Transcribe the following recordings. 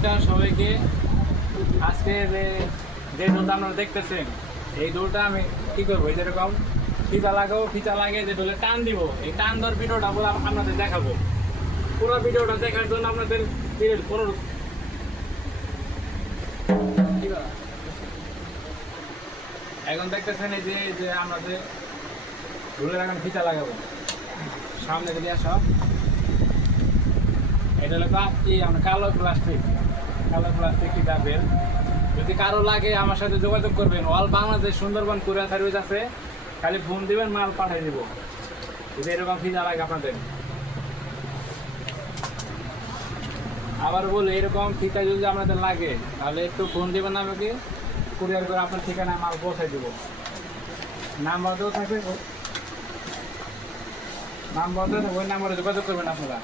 নমস্কার সবাইকে। আজকে যে যে ডোলটা আপনারা দেখতেছেন, এই ডোলটা আমি কি করব যেরকম ফিতা লাগাবো, ফিতা লাগিয়ে যে ডোলে টান দিব, এই টান দেওয়ার ভিডিওটা বলে আপনাদের দেখাবো। পুরো ভিডিওটা দেখার জন্য আপনাদের অনুরোধ। এখন দেখতেছেন এই যে যে আমরা যে এখন ফিতা লাগাবো। সামনে যদি আসো। এটা হলো কালো প্লাস্টিক। কালো প্লাস্টিক কি যদি কারও লাগে আমার সাথে যোগাযোগ করবেন। All Bangladesh Sundarban courier service আছে। খালি ফোন দিবেন, মাল পাঠিয়ে দিব। যদি এরকম ফিজা লাগে আপনাদের। আবার বলি, এরকম ফিতা যদি আপনাদের লাগে, তাহলে একটু ফোন দিবেন আমাকে। কুরিয়ার করে আপনার ঠিকানায় মাল পৌঁছাই দিব। নাম্বার থাকবে নাম্বার দেওয়া ওই নাম্বারে যোগাযোগ করবেন আপনারা।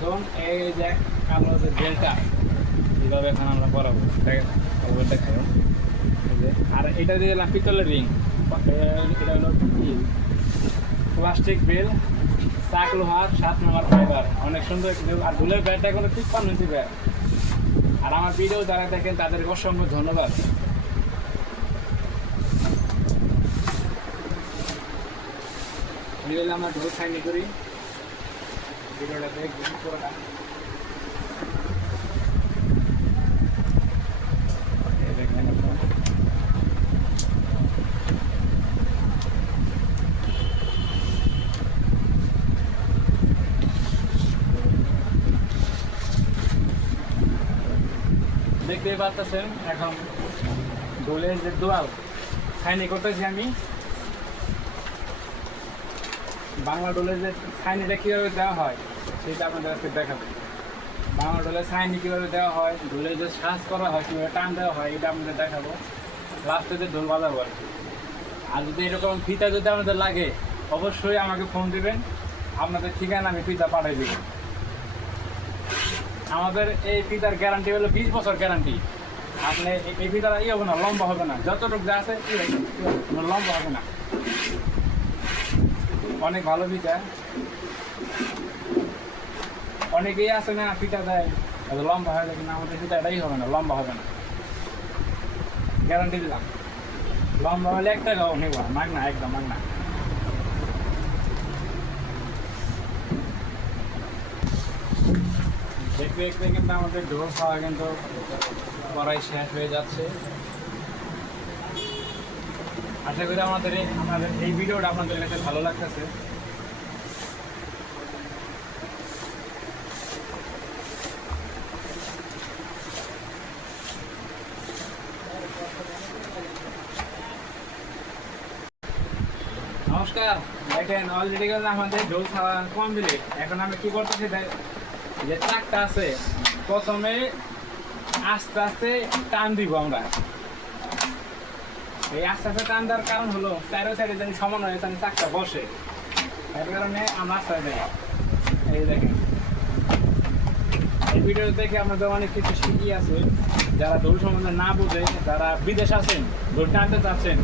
দেখুন এই যে কালো যে বেলটা এইভাবে এখন আমরা করাবো। খবর দেখাই আর এটা দিয়ে দিলাম পিতলের রিং এটা হলো প্লাস্টিক বেল চাক লোহার সাত নম্বর ফাইবার অনেক সুন্দর আর ধুলের ব্যাটটা কোনো পান ইঞ্চি ব্যাট আর আমার ভিডিও যারা দেখেন, তাদেরকে অসংখ্য ধন্যবাদ। আমরা ঢোল সাইনি করি ভিডিওটা দেখবেন পুরোটা এই দেখবেন আপনারা। দেখতেই পাচ্ছেন এখন দোলের যে দোয়াল সাইনি করতেছি আমি বাংলা ডোলের যে সাইনিটা কীভাবে দেওয়া হয় সেটা আপনাদের আজকে দেখাবো। বাংলা ডোলের সাইনি কীভাবে দেওয়া হয় ডোলের যে শ্বাস করা হয় কীভাবে টান দেওয়া হয় এটা আপনাদের দেখাবো। লাস্টে যে ঢোল বাজাবো আর কি। আর যদি এরকম ফিতা যদি আপনাদের লাগে অবশ্যই আমাকে ফোন দিবেন। আপনাদের ঠিকানা আমি ফিতা পাঠিয়ে দেবো। আমাদের এই ফিতার গ্যারান্টি হলো বিশ বছর গ্যারান্টি আপনি এই- এই ফিতার ই হবে না লম্বা হবে না। যতটুকু যা আছে ই হবে, ই হবে, কোনো লম্বা হবে না। অনেক ভালো ফিতা। অনেকেই আছে না ফিতা দেয়। লম্বা হয়ে কিন্তু আমাদের ফিতা এটাই হবে না, লম্বা হবে না। গ্যারান্টি দিলাম। লম্বা হলে এক টাকাও নেব মাগ না একদম মাগ না দেখতে দেখতে কিন্তু আমাদের ঢোল খাওয়া কিন্তু করাই শেষ হয়ে যাচ্ছে। আশা করি আমাদের আমাদের এই ভিডিওটা আপনাদের কাছে ভালো লাগতেছে নমস্কার আমাদের কি করতেছি যে চাকটা আছে, প্রথমে আস্তে আস্তে টান দিব আমরা। এই আস্তে আস্তে টান দেওয়ার কারণ হলো সাইডে যদি সমান চাকটা বসে। কারণে আস্তে এই ভিডিও দেখে আমাদের অনেক কিছু শিখি আছে। যারা ঢোল সম্বন্ধে না বোঝে, যারা বিদেশ আছেন, ঢোল টানতে চাচ্ছেন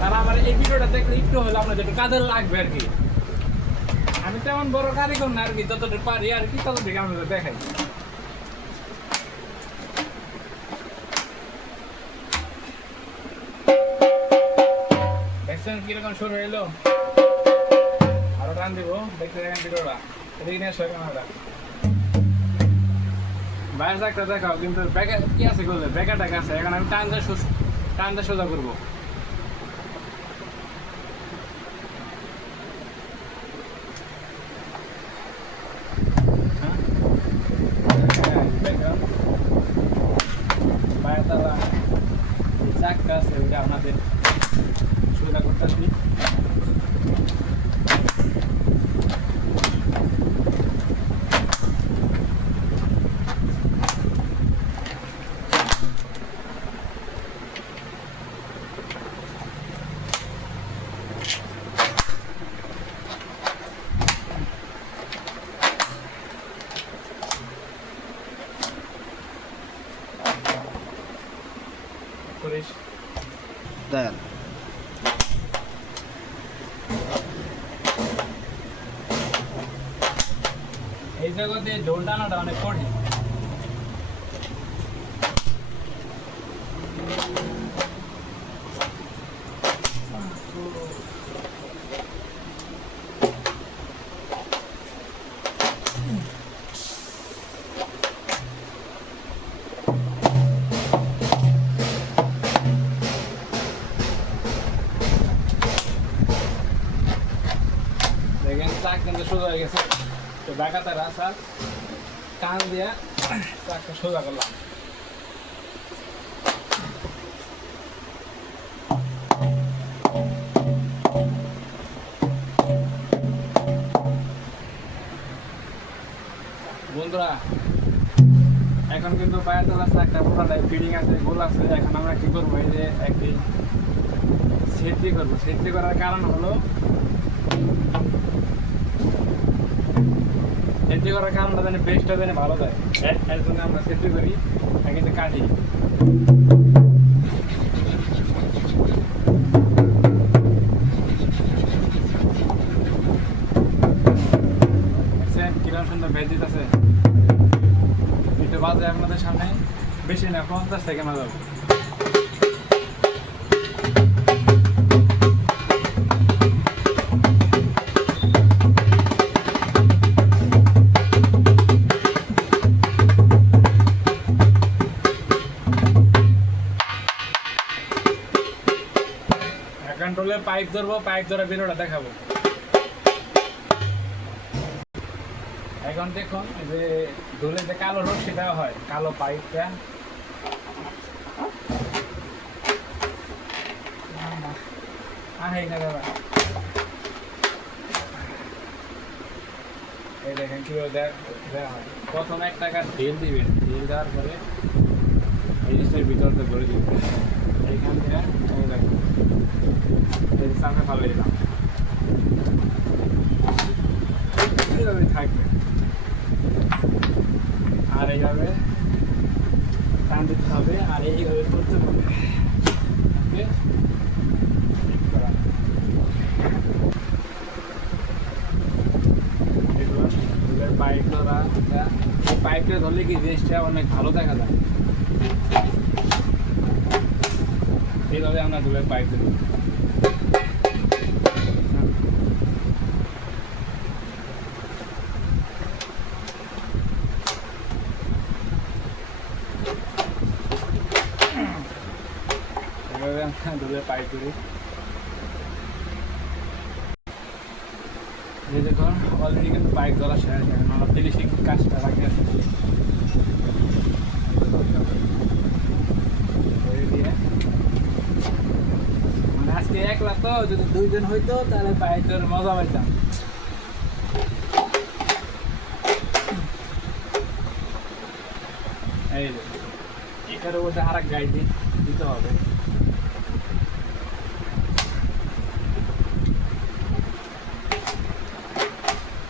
তারা আমার এই ভিডিওটা দেখলে একটু হলে আপনাদের কাজে লাগবে আর কি। আমি তেমন বড় কারিগর না আর কি পারি আর কি, ততটুকু আপনাদের দেখাই। দেখছেন কীরকম শুরু হইল? আরও টান দিব, দেখতে দেখেন ভিডিওটা। এদিকে নিয়ে বাইরে একটা দেখাও, কিন্তু ব্যাগে কি আছে করলে আছে, এখন আমি টান টান দিয়ে সোজা করব হ্যাঁ? হ্যাঁ, দেখো। বাইরে তালা এই চাকটা আছে ওইটা আপনাদের সুবিধা করতেছি করিস দেন সত্যি কথা এই ঢোল টানাটা অনেক কঠিন দেখেন চাক কিন্তু সোজা হয়ে গেছে তো দেখাতে রাস্তা টান দিয়ে চাকটা সোজা করলাম। বন্ধুরা, এখন কিন্তু পায়ের তলা একটা পুরাটাই ফিডিং আছে, গোল আছে। এখন আমরা কি করব, এই যে একটি সেটটি করব। সেটটি করার কারণ হলো কারণটা জানি বেস্টটা জানি ভালো এর- জন্য আমরা সেটটি করি কিন্তু কাটি। দেখছেন কিরম দিতেছে? একটু বাজে আপনাদের সামনে। বেশি না, পঞ্চাশ থেকে না যাব পাইপ ধরবো, পাইপ ধরে বেরোটা দেখাবো। এখন দেখুন যে দোলে যে কালো রশ্মি দেওয়া হয়, কালো পাইপটা। না দাদা। দেখেন দেয়া দেওয়া হয়। প্রথম এক টাকা ঢিল দিবেন, ঢিল দেওয়ার পরে এই জিনিসটার ভিতরতে ভরে দিবেন। এইখান থেকে সামনে ফালে দিলাম এইভাবে থাকবে আর এইভাবে টান দিতে হবে আর এইভাবে করতে হবে ওকে? এগুলো এগুলোর পাইপ ধরা এটা এই পাইপটা ধরলে কি জিনিসটা অনেক ভালো দেখা যায় এইভাবে আমরা দুলের পাইপ দেবো পাইপ দেবো দেখুন অলরেডি কিন্তু পাইপ ধরা শেষ এখন আমরা ফিনিশিং কাজটা বাকি আছে করে দিয়ে মানে আজকে একলা তো, যদি দুইজন হইতো, তাহলে পাইপের মজা পাইতাম। এই এটার মধ্যে আর এক গাইড দিতে হবে।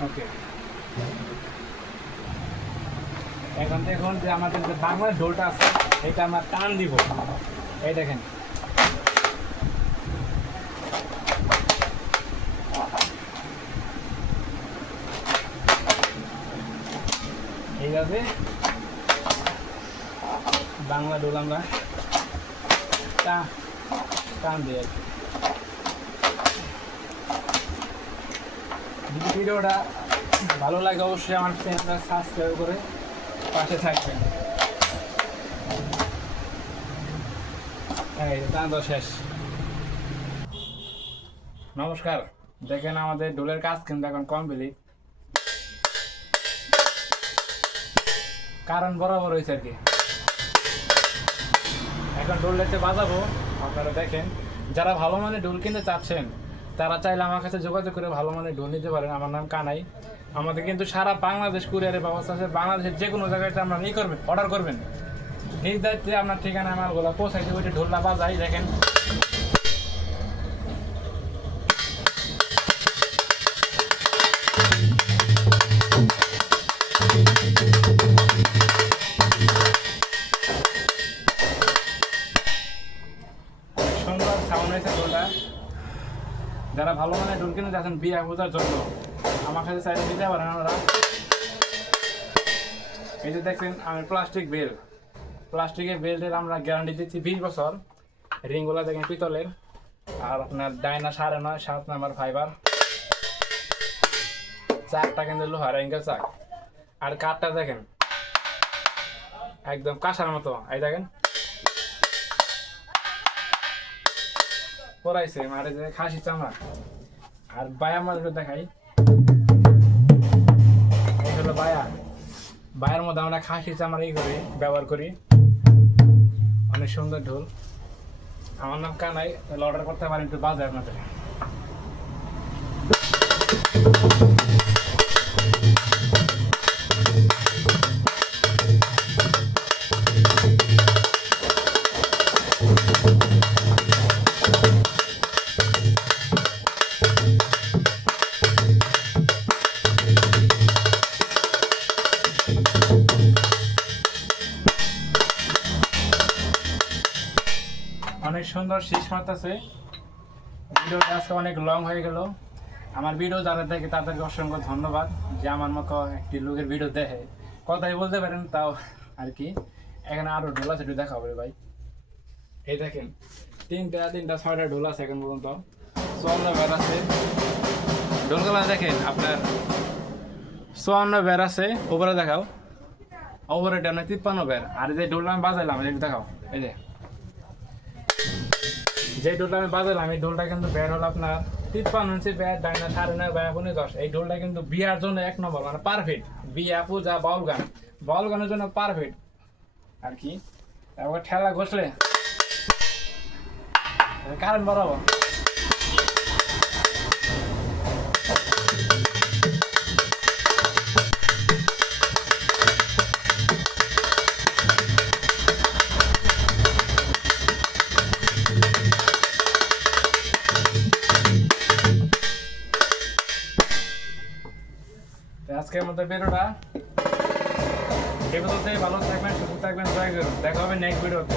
ওকে এখন দেখুন যে আমাদের যে বাংলার ঢোলটা আছে, এটা আমরা টান দিব। এই দেখেন। এইভাবে বাংলা ঢোল আমরা টান আর কি। ভিডিওটা ভালো লাগে, অবশ্যই আমার চ্যানেলটা সাবস্ক্রাইব করে পাশে থাকবেন। তো শেষ। নমস্কার। দেখেন আমাদের ডোলের কাজ কিন্তু এখন কমপ্লিট কারণ বরাবর হয়েছে আর কি। এখন ডোল লেতে বাজাবো, আপনারা দেখেন। যারা ভালো মানের ডোল কিনতে চাচ্ছেন, তারা চাইলে আমার কাছে যোগাযোগ করে ভালো মানের ডোল নিতে পারেন। আমার নাম কানাই। আমাদের কিন্তু সারা বাংলাদেশ কুরিয়ারের ব্যবস্থা আছে। বাংলাদেশের যে কোনো জায়গাতে আপনারা ই করবেন, অর্ডার করবেন। নিজ দায়িত্বে আপনার ঠিকানা আমার গোলা পৌঁছাই দেবো ঢোলটা বাজাই দেখেন। যাচ্ছেন বিয়ে বোঝার জন্য। আমার কাছে চাইলে দিতে পারেন আমরা এই যে দেখছেন, আমি প্লাস্টিক বেল প্লাস্টিকের বেল্টের আমরা গ্যারান্টি দিচ্ছি বিশ বছর। রিংগুলো দেখেন পিতলের। আর আপনার ডাইনা সাড়ে নয়, সাত নাম্বার ফাইবার চাকটা কিন্তু লোহার অ্যাঙ্গেল চাক। আর কাঠটা দেখেন, একদম কাঁসার মতো। এই দেখেন। পরাইছে, মারে যে খাসি চামড়া। আর বায়া মাছ দেখাই। হলো বায়া বায়ার মধ্যে আমরা খাসি চামড়া ই করি, ব্যবহার করি। অনেক সুন্দর ঢোল। আমার নাম কানাই, তাহলে অর্ডার করতে পারেন একটু বাজার আপনাদের। সুন্দর শীষ মারতেছে ভিডিওটা আজকে অনেক লং হয়ে গেল। আমার ভিডিও যারা দেখে তাদেরকে অসংখ্য ধন্যবাদ যে আমার মতো একটি লোকের ভিডিও দেখে। কথাই বলতে পারেন, তাও আর কি। এখানে আরও ঢোল আছে, একটু দেখাবো রে ভাই। এই দেখেন, তিনটা তিনটা, ছয়টা ঢোল আছে এখন পর্যন্ত। চুয়ান্ন বের আছে। ঢোলগুলা দেখেন আপনার। চুয়ান্ন বের আছে ওপরে দেখাও। ওপরে তিপ্পান্ন বের। আর যে ঢোলটা আমি বাজাইলাম দেখাও। এই যে। যে ঢোলটা আমি বাজালাম, এই ঢোলটা কিন্তু বের হলো আপনার তিপ্পান্ন ইঞ্চি বের ডাইনা সাড়ে নয় বায়া পনেরো দশ। এই ঢোলটা কিন্তু বিয়ার জন্য এক নম্বর মানে পারফেক্ট বিয়া, পূজা, বাউল গান। বাউল গানের জন্য পারফেক্ট আর কি? তারপর ঠেলা ঘষলে। কারণ বরাবর। তো বেরোটা এগুলোতে ভালো থাকবেন সুস্থ থাকবেন দেখা হবে নেক্সট ভিডিওতে